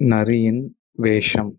நரியின் வேஷம்.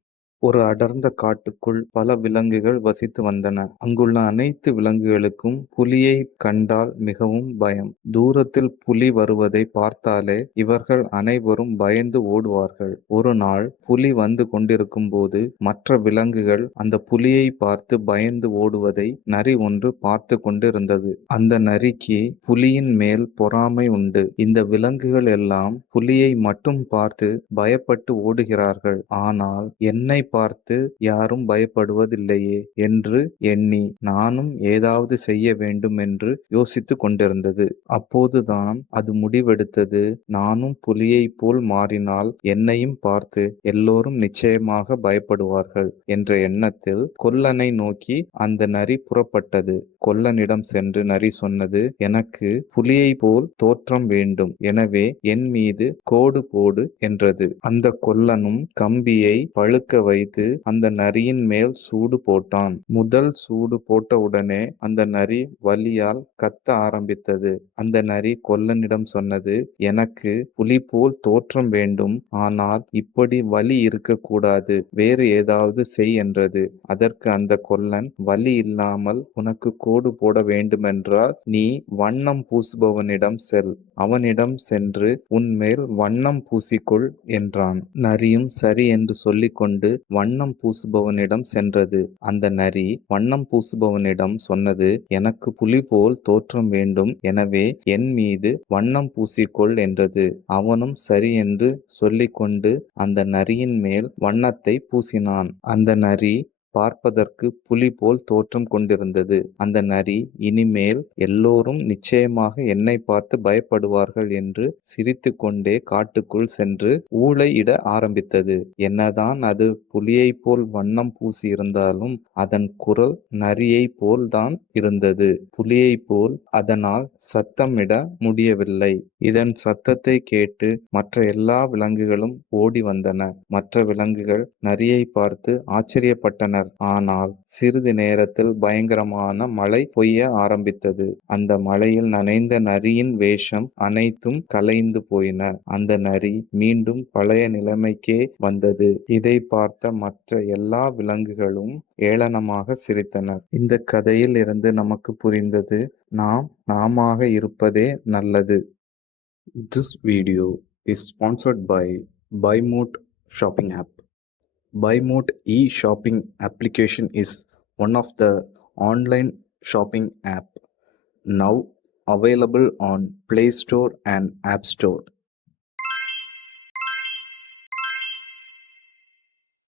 ஒரு அடர்ந்த காட்டுக்குள் பல விலங்குகள் வசித்து வந்தன. அங்குள்ள அனைத்து விலங்குகளுக்கும் புலியைக் கண்டால் மிகவும் பயம். தூரத்தில் புலி வருவதை பார்த்தாலே இவர்கள் அனைவரும் பயந்து ஓடுவார்கள். ஒரு நாள் புலி வந்து கொண்டிருக்கும்போது மற்ற விலங்குகள் அந்த புலியை பார்த்து பயந்து ஓடுவதை நரி ஒன்று பார்த்து கொண்டிருந்தது. அந்த நரிக்கு புலியின் மேல் பொறாமை உண்டு. இந்த விலங்குகள் எல்லாம் புலியை மட்டும் பார்த்து பயப்பட்டு ஓடுகிறார்கள். ஆனால் என்னை பார்த்து யாரும் பயப்படுவதில்லையே என்று எண்ணி நானும் ஏதாவது செய்ய வேண்டும் என்று யோசித்துக் கொண்டிருந்தது. அப்போதுதான் அது முடிவெடுத்தது, நானும் புலியைப் போல் மாறினால் என்னையும் பார்த்து எல்லோரும் நிச்சயமாக பயப்படுவார்கள் என்ற எண்ணத்தில் கொல்லனை நோக்கி அந்த நரி புறப்பட்டது. கொல்லனிடம் சென்று நரி சொன்னது, எனக்கு புலியைப் போல் தோற்றம் வேண்டும், எனவே என் மீது கோடு போடு என்றது. அந்த கொல்லனும் கம்பியை பழுக்க வைத்து அந்த நரியின் மேல் சூடு போட்டான். முதல் சூடு போட்டவுடனே அந்த நரி வலியால் கத்த ஆரம்பித்தது. அந்த நரி கொல்லனிடம் சொன்னது, எனக்கு புலி போல் தோற்றம் வேண்டும், ஆனால் இப்படி வலி இருக்கக்கூடாது, வேறு ஏதாவது செய் என்றது. அதற்கு அந்த கொல்லன், வலி இல்லாமல் உனக்கு கோடு போட வேண்டுமென்றால் நீ வண்ணம் பூசுபவனிடம் செல், அவனிடம் சென்று உன்மேல் வண்ணம் பூசிக்கொள் என்றான். நரியும் சரி என்று சொல்லிக்கொண்டு வண்ணம் பூசுபவனிடம் சென்றது. அந்த நரி வண்ணம் பூசுபவனிடம் சொன்னது, எனக்கு புலி போல் தோற்றம் வேண்டும், எனவே என் மீது வண்ணம் பூசிக்கொள் என்றது. அவனும் சரி என்று சொல்லிக்கொண்டு அந்த நரியின் மேல் வண்ணத்தை பூசினான். அந்த நரி பார்ப்பதற்கு புலி போல் தோற்றம் கொண்டிருந்தது. அந்த நரி, இனிமேல் எல்லோரும் நிச்சயமாக என்னை பார்த்து பயப்படுவார்கள் என்று சிரித்து கொண்டே காட்டுக்குள் சென்று ஊளையிட ஆரம்பித்தது. என்னதான் அது புலியைப் போல் வண்ணம் பூசியிருந்தாலும் அதன் குரல் நரியைப் போல் தான் இருந்தது. புலியைப் போல் அதனால் சத்தமிட முடியவில்லை. இதன் சத்தத்தை கேட்டு மற்ற எல்லா விலங்குகளும் ஓடி வந்தன. மற்ற விலங்குகள் நரியை பார்த்து ஆச்சரியப்பட்டனர். ஆனால் சிறிது நேரத்தில் பயங்கரமான மழை பெய்ய ஆரம்பித்தது. அந்த மழையில் நனைந்த நரியின் வேஷம் அனைத்தும் கலைந்து போயின. அந்த நரி மீண்டும் பழைய நிலைமைக்கே வந்தது. இதை பார்த்த மற்ற எல்லா விலங்குகளும் ஏளனமாக சிரித்தனர். இந்த கதையில் இருந்து நமக்கு புரிந்தது, நாமாக இருப்பதே நல்லது. This video is sponsored by BuyMote shopping app. BuyMote e-shopping application is one of the online shopping app now available on Play Store and App Store.